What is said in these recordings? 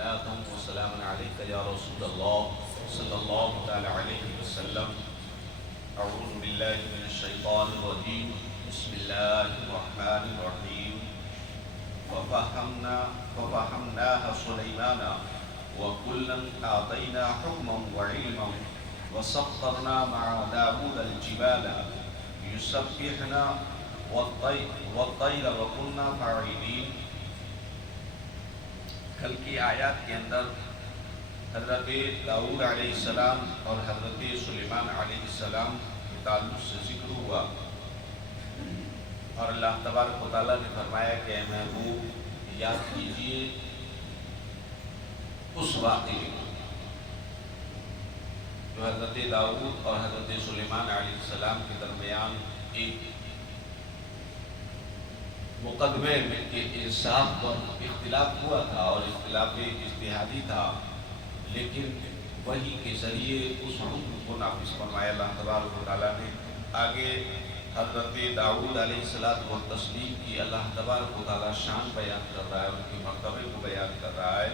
صلاة وسلام عليك يا رسول الله صلى الله تعالى عليه وسلم. أعوذ بالله من الشيطان الرجيم. بسم الله الرحمن الرحيم. ففهمناها سليمان وكلا آتينا حكما وعلما وسخرنا مع داود الجبال يسبحنا والطير وكنا فاعلين. کل کی آیات کے اندر حضرت داؤد علیہ السلام اور حضرت سلیمان علیہ السلام کے تعلق سے ذکر ہوا، اور اللہ تبارک و تعالیٰ نے فرمایا کہ اے محبوب یاد کیجئے اس واقعے کو جو حضرت داؤد اور حضرت سلیمان علیہ السلام کے درمیان ایک مقدمے میں انصاف پر اختلاف ہوا تھا، اور اختلاف اجتہادی تھا، لیکن وحی کے ذریعے اس حکم کو نافذ فرمایا اللہ تبارک و تعالیٰ نے. آگے حضرت داؤد علیہ السلام کی اللہ تبارک و تعالیٰ شان بیان کر رہا ہے، ان کے مرتبے کو بیان کر رہا ہے.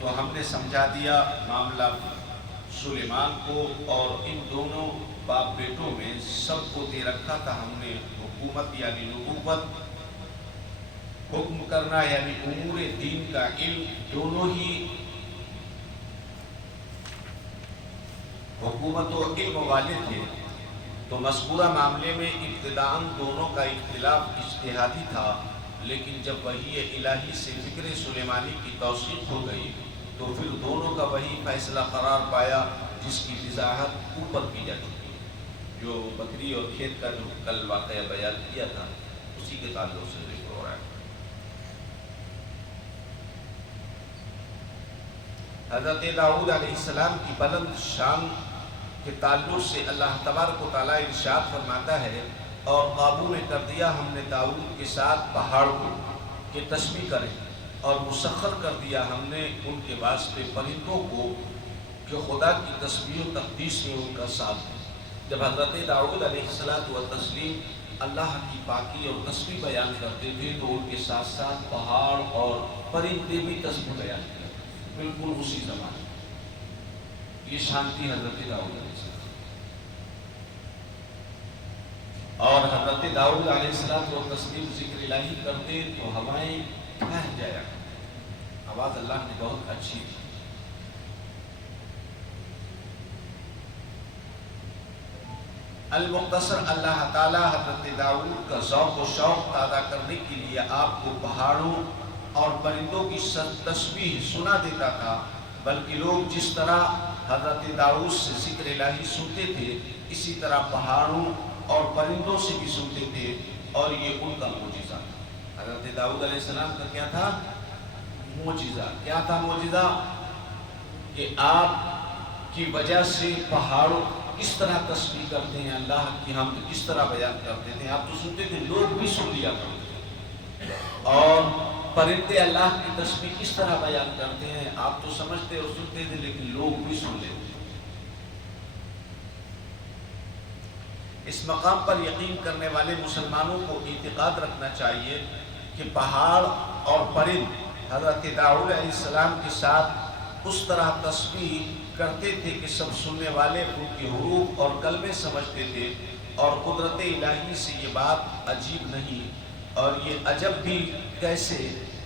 تو ہم نے سمجھا دیا معاملہ سلیمان کو، اور ان دونوں باپ بیٹوں میں سب کو دے رکھا تھا ہم نے حکومت یعنی نبوت، حکم کرنا یعنی امور دین کا علم. دونوں ہی حکومت و علم والے تھے. تو مذکورہ معاملے میں ابتداءً دونوں کا اختلاف اجتہادی تھا، لیکن جب وحی الہی سے ذکر سلیمانی کی توثیق ہو گئی تو پھر دونوں کا وہی فیصلہ قرار پایا جس کی وضاحت اوپر کی جا چکی ہے. جو بکری اور کھیت کا جو کل واقعہ بیان کیا تھا اسی کے تعلق سے ذکر ہو رہا ہے. حضرت داؤد علیہ السلام کی بلند شان کے تعلق سے اللہ تبارک و تعالیٰ ارشاد فرماتا ہے، اور قابو میں کر دیا ہم نے داؤد کے ساتھ پہاڑوں کے تسبیح کریں، اور مسخر کر دیا ہم نے ان کے واسطے پرندوں کو جو خدا کی تسبیح و تقدیس میں ان کا ساتھ دیں. جب حضرت داؤد علیہ السلام اللہ کی پاکی اور تسبیح بیان کرتے تھے تو ان کے ساتھ ساتھ پہاڑ اور پرندے بھی تسبیح بیان کرتے، بالکل اسی زمانے میں. یہ شانتی حضرت داؤد علیہ السلام. اور حضرت داؤد علیہ السلام کو تسبیح ذکر الہی کرتے تو ہوائیں بہہ جایا. آواز اللہ نے بہت اچھی تھی. المختصر اللہ تعالیٰ حضرت داؤد کا ذوق و شوق تازہ کرنے کے لیے آپ کو پہاڑوں اور پرندوں کی تسبیح سنا دیتا تھا، بلکہ لوگ جس طرح حضرت داؤد سے ذکر الہی سنتے تھے اسی طرح پہاڑوں اور پرندوں سے بھی سنتے تھے، اور یہ ان کا معجزہ تھا. حضرت داؤد علیہ السلام کا کیا تھا؟ معجزہ. کیا تھا معجزہ؟ کہ آپ کی وجہ سے پہاڑوں کس طرح تسبیح کرتے ہیں، اللہ کی حمد کس طرح بیان کرتے تھے. آپ تو سنتے تھے، لوگ بھی سن لیا کرتے تھے. اور پرندے اللہ کی تسبیح کس طرح بیان کرتے ہیں، آپ تو سمجھتے اور سنتے تھے لیکن لوگ بھی سن لیتے. اس مقام پر یقین کرنے والے مسلمانوں کو اعتقاد رکھنا چاہیے کہ پہاڑ اور پرند حضرت داؤد علیہ السلام کے ساتھ اس طرح تسبیح کرتے تھے کہ سب سننے والے ان کے حروف اور کلمے سمجھتے تھے. اور قدرت الہی سے یہ بات عجیب نہیں، اور یہ عجب بھی کیسے؟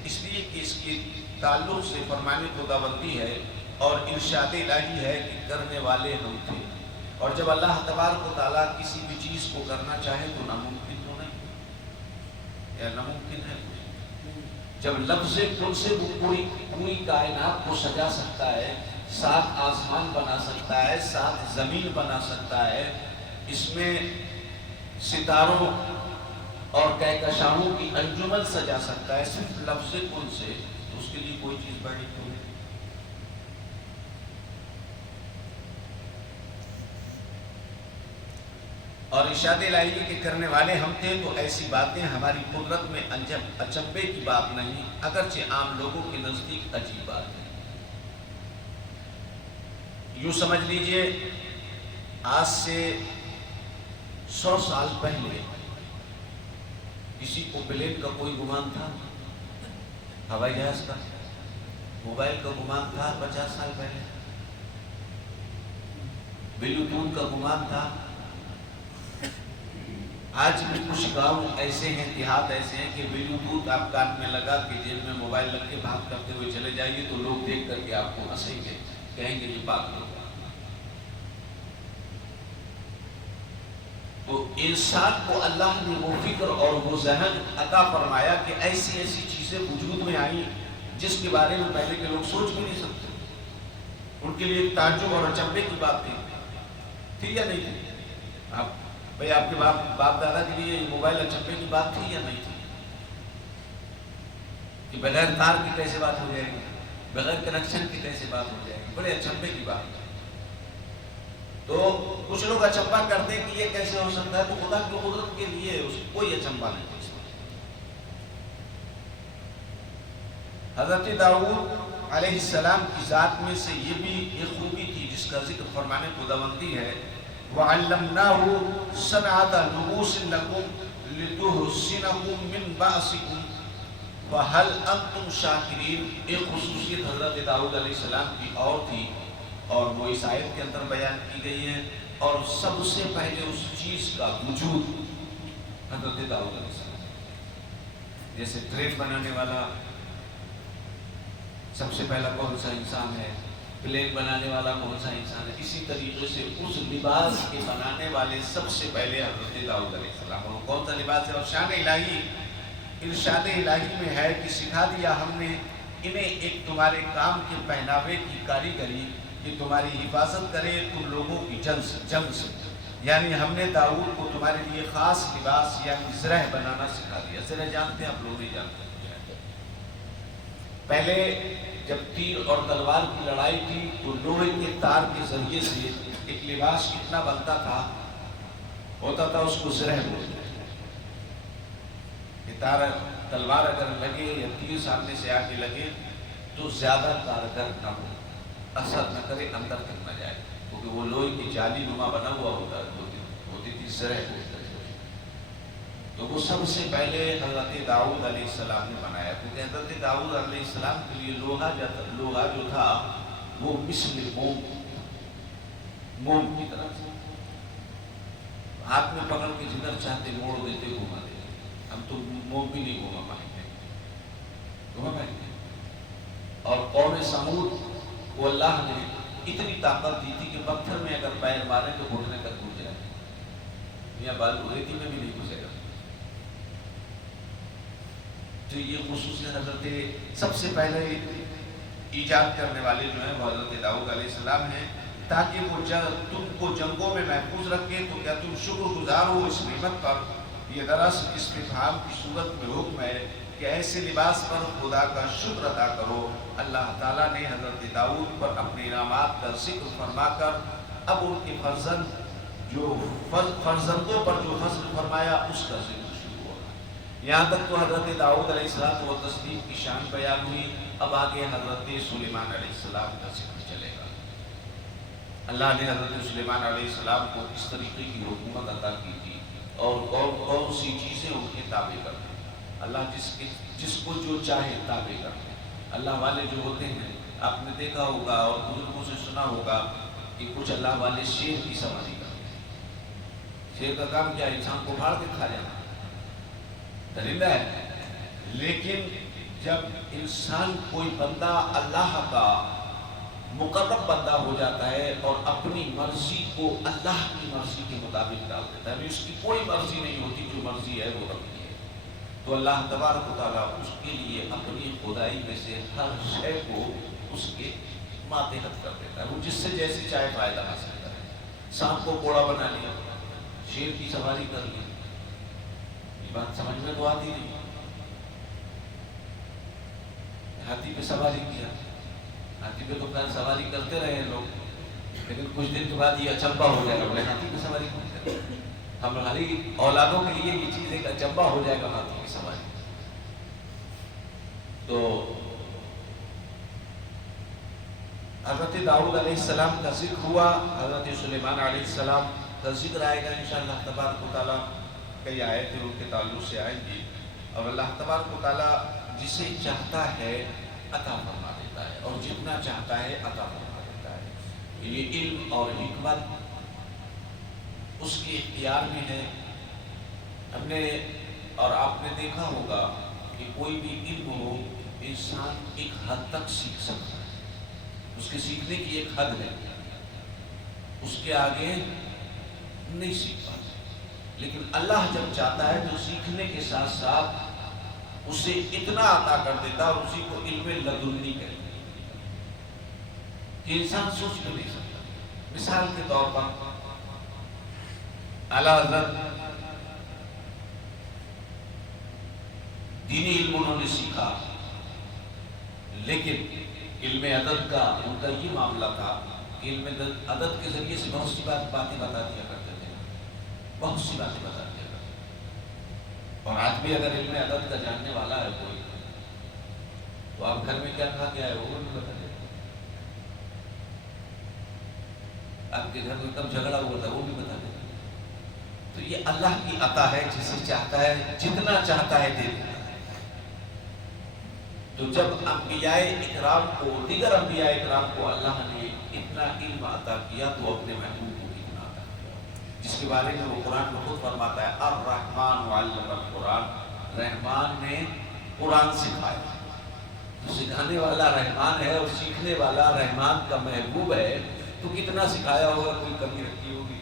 اس لیے کہ اس کے تعلق سے فرمان خداوندی ہے اور ارشاد الہی ہے کہ کرنے والے ہم تھے. اور جب اللہ تبارک و تعالیٰ کسی بھی چیز کو کرنا چاہے تو ناممکن تو نہیں، یا ناممکن ہے. جب لفظ کن سے وہ پوری کائنات کو سجا سکتا ہے، 7 آسمان بنا سکتا ہے، 7 زمین بنا سکتا ہے، اس میں ستاروں اور کہکشاؤں کی انجمن سجا سکتا ہے صرف لفظ کن سے، تو اس کے لیے کوئی چیز بڑی تو نہیں. اور ارشاد الہی کے کرنے والے ہم تھے، تو ایسی باتیں ہماری قدرت میں اچنبے کی بات نہیں، اگرچہ عام لوگوں کے نزدیک عجیب بات ہے. یوں سمجھ لیجئے آج سے 100 سال پہلے کسی کو پلین کا کوئی گمان تھا، ہوائی جہاز کا؟ موبائل کا گمان تھا 50 سال پہلے، بلوٹوتھ کا گمان تھا۔ آج بھی کچھ گاؤں ایسے ہیں، دیہات ایسے ہیں کہ بلوٹوتھ آپ کان میں لگا کے جیب میں موبائل رکھ کے بات کرتے ہوئے چلے جائیے تو لوگ دیکھ کر کے آپ کو ہنسیں گے، کہیں گے یہ بات لوگ۔ تو انسان کو اللہ نے وہ فکر اور وہ ذہن عطا فرمایا کہ ایسی ایسی چیزیں وجود میں آئیں جس کے بارے میں پہلے کے لوگ سوچ بھی نہیں سکتے۔ ان کے لیے ایک تعجب اور اچنبے کی بات تھی یا نہیں تھی؟ بھائی آپ کے باپ دادا کے لیے موبائل اچنبے کی بات تھی یا نہیں تھی؟ کہ بغیر تار کی کیسے بات ہو جائے گی، بغیر کنیکشن کی کیسے بات ہو جائے گی، بڑے اچنبے کی بات ہے۔ تو کچھ لوگ اچنبا کرتے ہیں کہ یہ کیسے ہو سکتا ہے، تو خدا کی قدرت کے لیے اس کو کوئی اچنبا نہیں ہو سکتا۔ حضرت داؤد علیہ السلام کی ذات میں سے یہ بھی ایک خوبی تھی جس کا ذکر فرمان خداوندی ہے، وَعَلَّمْنَاهُ صَنْعَةَ لُبُوسٍ لَكُمْ لِتُحْصِنَكُمْ مِنْ بَأْسِكُمْ فَهَلْ أَنْتُمْ شَاكِرِينَ۔ ایک خصوصیت حضرت داؤد علیہ السلام کی اور تھی، اور وہ اس آیت کے اندر بیان کی گئی ہے، اور سب سے پہلے اس چیز کا وجود حضرت داؤد علیہ السلام۔ جیسے ٹرین بنانے والا سب سے پہلا کون سا انسان ہے، پلین بنانے والا کون سا انسان ہے، اسی طریقے سے اس لباس کے بنانے والے سب سے پہلے حضرت داؤد علیہ السلام۔ اور کون سا لباس ہے؟ اور شان الہی، ارشاد الہی میں ہے کہ سکھا دیا ہم نے انہیں ایک تمہارے کام کے پہناوے کی کاریگری کہ تمہاری حفاظت کرے تم لوگوں کی جنگ سے۔ یعنی ہم نے داؤد کو تمہارے لیے خاص لباس یعنی زرہ بنانا سکھا دیا۔ زرہ جانتے ہیں آپ لوگ؟ نہیں جانتے۔ پہلے جب تیر اور تلوار کی لڑائی تھی تو لوہے کے تار کے ذریعے سے ایک لباس کتنا بنتا تھا، ہوتا تھا، اس کو زرہ بولتے تھے۔ تار تلوار اگر لگے یا تیر سامنے سے آ کے لگے تو زیادہ کارگر نہ ہو، اثر نہ کرے، اندر تک نہ جائے، کیونکہ وہ لوہے کی جالی نما بنا ہوا ہوتی تھی، زرہ بولتے تھے۔ تو وہ سب سے پہلے حضرت داؤد علیہ السلام نے بنایا، کیونکہ حضرت داؤد علیہ السلام کے لیے لوہا جو تھا وہ مثل موم کی طرح سے ہاتھ میں پکڑ کے جدھر چاہتے موڑ دیتے، گھما دیتے۔ ہم تو موم بھی نہیں گھما پائیں گے۔ اور قوم سمود کو اللہ نے اتنی طاقت دی تھی کہ پتھر میں اگر پیر مارے تو گھٹنے تک گھس جائے، یا بالو ریتی میں بھی نہیں گھسے گا۔ تو یہ خصوصیت حضرت سب سے پہلے ایجاد کرنے والے جو ہیں وہ حضرت داؤد علیہ السلام ہیں، تاکہ وہ تم کو جنگوں میں محفوظ رکھے۔ تو کیا تم شکر گزار ہو اس نعمت پر؟ یہ دراصل استفہام کی صورت میں حکم ہے کہ ایسے لباس پر خدا کا شکر ادا کرو۔ اللہ تعالیٰ نے حضرت داؤد پر اپنے انعامات کا ذکر فرما کر اب ان کے فرزندوں پر جو فضل فرمایا اس کا ذکر شروع ہو رہا ہے۔ یہاں تک تو حضرت داؤد علیہ السلام و تسلیم کی شان بیان ہوئی، اب آگے حضرت سلیمان علیہ السلام کا ذکر چلے گا۔ اللہ نے حضرت سلیمان علیہ السلام کو اس طریقے کی حکومت عطا کی تھی، اور کون سی چیزیں ان کے تابع کرتے ہیں۔ اللہ جس کو جو چاہے تابع کرتے ہیں۔ اللہ والے جو ہوتے ہیں، آپ نے دیکھا ہوگا اور بزرگوں سے سنا ہوگا کہ کچھ اللہ والے شیر کی سواری کرتے ہیں۔ شیر کا کام کیا ہے؟ انسان کو پھاڑ کے کھا جانا، درندہ ہے۔ لیکن جب انسان کوئی بندہ اللہ کا مقرب بندہ ہو جاتا ہے اور اپنی مرضی کو اللہ کی مرضی کے مطابق ڈال دیتا ہے، اس کی کوئی مرضی نہیں ہوتی، جو مرضی ہے وہ رب کی ہے، تو اللہ تبارک و تعالیٰ اس کے لیے اپنی خدائی میں سے ہر شے کو اس کے ماتحت کر دیتا ہے۔ وہ جس سے جیسے چاہے فائدہ حاصل کرے۔ سانپ کو کوڑا بنا لیا، شیر کی سواری کر لی، یہ بات سمجھ میں تو آتی نہیں۔ ہاتھی پہ سواری کیا، ہاتھی پہ تو خیر سواری کرتے رہے ہیں لوگ، لیکن کچھ دن کے بعد یہ اچنبا ہو جائے گا، بولے ہاتھی پہ سواری کرتے ہیں۔ ہماری اولادوں کے لیے یہ چیز ایک اچنبا ہو جائے گا، ہاتھی کی سواری۔ تو حضرت داؤد علیہ السلام کا ذکر ہوا، حضرت سلیمان علیہ السلام کا ذکر آئے گا انشاءاللہ تبارک و تعالیٰ۔ کئی آیتیں ان کے تعلق سے آئیں گی، اور اللہ تبارک و تعالیٰ جسے چاہتا ہے عطا فرما دیتا ہے اور جتنا چاہتا ہے عطا فرما دیتا ہے۔ یہ علم اور حکمت اس کے اختیار میں ہے۔ ہم نے اور آپ نے دیکھا ہوگا کہ کوئی بھی علم ہو انسان ایک حد تک سیکھ سکتا ہے، اس کے سیکھنے کی ایک حد ہے، اس کے آگے نہیں سیکھ پاتا۔ لیکن اللہ جب چاہتا ہے تو سیکھنے کے ساتھ ساتھ اسے اتنا عطا کر دیتا اور اسی کو علم لدنی کہتے ہیں کہ انسان سوچ بھی نہیں سکتا۔ مثال کے طور پر اعلیٰ حضرت دینی علم انہوں نے سیکھا، لیکن علم ادب کا ان کا یہ معاملہ تھا کہ علم ادب کے ذریعے سے بہت سی باتیں بتا دیا کرتے تھے، بہت سی باتیں بتا دیا کرتے تھے۔ اور آج بھی اگر علم ادب کا جاننے والا ہے کوئی تو آپ گھر میں کیا کھا کے آئے وہ بھی بتا دیں، آپ کے گھر میں کب جھگڑا ہوا تھا وہ بھی بتا دیں۔ تو یہ اللہ کی عطا ہے، جسے چاہتا ہے جتنا چاہتا ہے دے دیتا ہے۔ تو جب انبیاء اکرام کو، دیگر انبیاء اکرام کو اللہ نے اتنا علم عطا کیا تو اپنے محبوب کو کتنا عطا کیا، جس کے بارے میں وہ قرآن میں خود فرماتا ہے الرحمن علم القرآن، رحمان نے قرآن سکھایا۔ تو سکھانے والا رحمان ہے اور سیکھنے والا رحمان کا محبوب ہے، تو کتنا سکھایا ہوگا، کوئی کمی رکھی ہوگی۔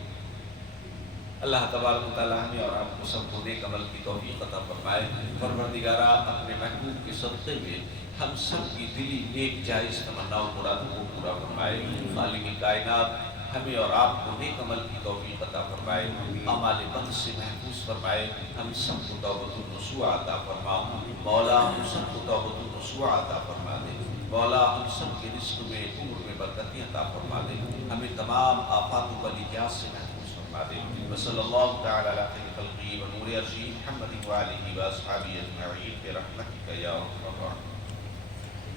اللہ تبارک و تعالیٰ ہمیں اور آپ کو سب کو نیک عمل کی توفیق عطا فرمائے۔ پروردگارا اپنے محبوب کے صدقے میں ہم سب کی دلی نیک جائز تمناؤں مرادوں کو پورا فرمائے۔ خالق کائنات ہمیں اور آپ کو نیک عمل کی توفیق عطا فرمائے، اعمال بد سے محفوظ فرمائے، ہم سب کو توبۃ النصوح عطا فرما۔ مولا ہم سب کو توبۃ النصوح عطا فرما دے۔ مولا ہم سب کے رزق میں، عمر میں برکتی عطا فرما دے، ہمیں تمام آفات و بلیات سے محفوظ فرما دے۔ وصلی اللہ تعالی علی خیر خلقہ ونور عرشہ محمد وآلہ واصحابہ اجمعین برحمتک یا ارحم الراحمین۔